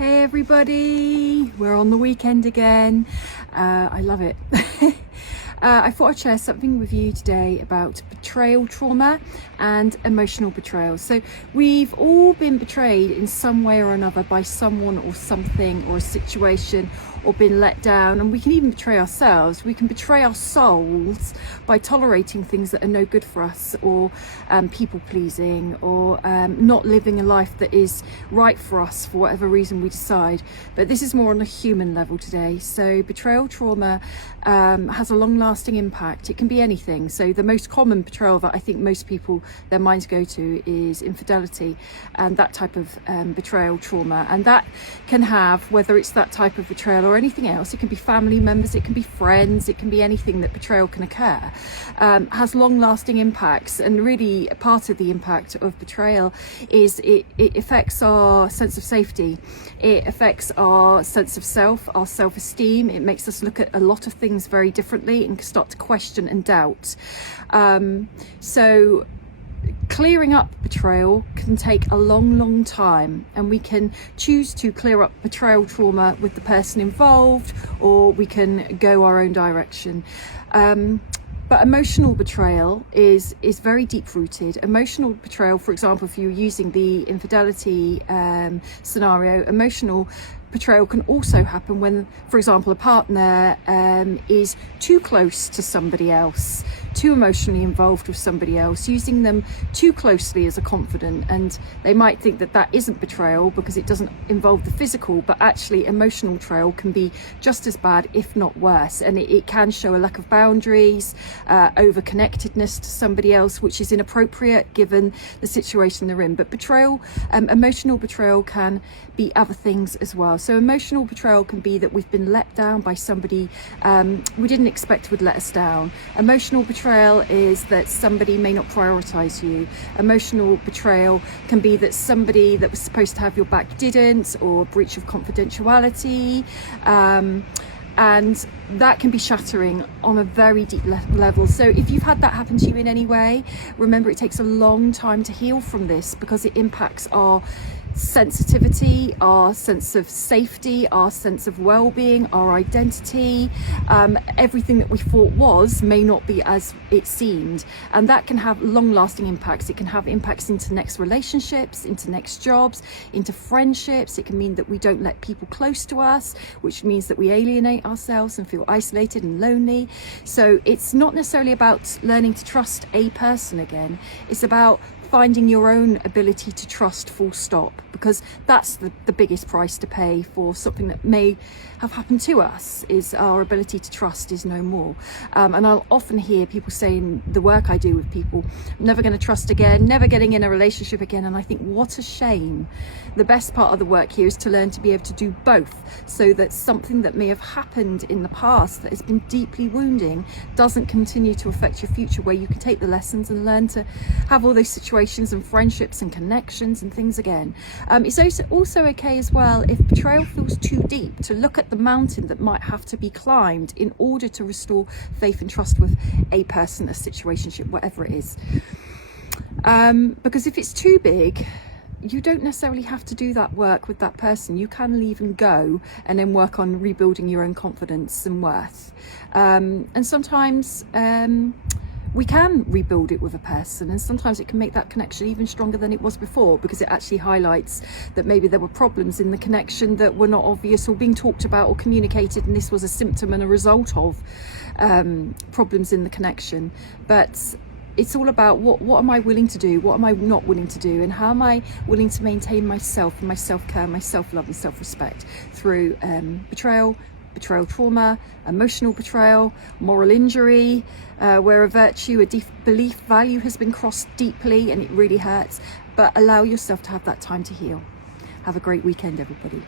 Hey everybody, we're on the weekend again. I love it. I thought I'd share something with you today about betrayal trauma and emotional betrayal. So we've all been betrayed in some way or another by someone or something or a situation, or been let down, and we can even betray ourselves. We can betray our souls by tolerating things that are no good for us, or people pleasing, or not living a life that is right for us for whatever reason we decide. But this is more on a human level today. So betrayal trauma has a long-lasting impact. It can be anything. So the most common betrayal that I think most people, their minds go to, is infidelity and that type of betrayal trauma. And that can have, whether it's that type of betrayal or anything else, it can be family members, it can be friends, it can be anything that betrayal can occur, has long-lasting impacts. And really part of the impact of betrayal is it affects our sense of safety, it affects our sense of self, our self-esteem. It makes us look at a lot of things very differently and start to question and doubt. So clearing up betrayal can take a long time, and we can choose to clear up betrayal trauma with the person involved, or we can go our own direction. But emotional betrayal is very deep-rooted. Emotional betrayal, for example, if you're using the infidelity scenario, emotional betrayal can also happen when, for example, a partner is too close to somebody else, too emotionally involved with somebody else, using them too closely as a confidant. And they might think that that isn't betrayal because it doesn't involve the physical, but actually emotional betrayal can be just as bad, if not worse. And it can show a lack of boundaries, over-connectedness to somebody else, which is inappropriate given the situation they're in. But betrayal, emotional betrayal, can be other things as well. So emotional betrayal can be that we've been let down by somebody we didn't expect would let us down. Emotional betrayal is that somebody may not prioritize you. Emotional betrayal can be that somebody that was supposed to have your back didn't, or breach of confidentiality. And that can be shattering on a very deep level. So if you've had that happen to you in any way, remember it takes a long time to heal from this, because it impacts our sensitivity, our sense of safety, our sense of well-being, our identity. Everything that we thought was may not be as it seemed, and that can have long-lasting impacts. It can have impacts into next relationships, into next jobs, into friendships. It can mean that we don't let people close to us, which means that we alienate ourselves and feel isolated and lonely. So it's not necessarily about learning to trust a person again. It's about finding your own ability to trust, full stop, because that's the biggest price to pay for something that may have happened to us, is our ability to trust is no more. And I'll often hear people saying, the work I do with people, never going to trust again, never getting in a relationship again. And I think, what a shame. The best part of the work here is to learn to be able to do both, so that something that may have happened in the past that has been deeply wounding doesn't continue to affect your future, where you can take the lessons and learn to have all those situations and friendships and connections and things again. It's also okay as well, if betrayal feels too deep, to look at the mountain that might have to be climbed in order to restore faith and trust with a person, a situationship, whatever it is. Because if it's too big, you don't necessarily have to do that work with that person. You can leave and go, and then work on rebuilding your own confidence and worth. And sometimes we can rebuild it with a person, and sometimes it can make that connection even stronger than it was before, because it actually highlights that maybe there were problems in the connection that were not obvious or being talked about or communicated, and this was a symptom and a result of problems in the connection. But it's all about what am I willing to do, what am I not willing to do, and how am I willing to maintain myself and my self-care, my self-love and self-respect through betrayal trauma, emotional betrayal, moral injury, where a virtue, a deep belief, value has been crossed deeply and it really hurts. But allow yourself to have that time to heal. Have a great weekend, everybody.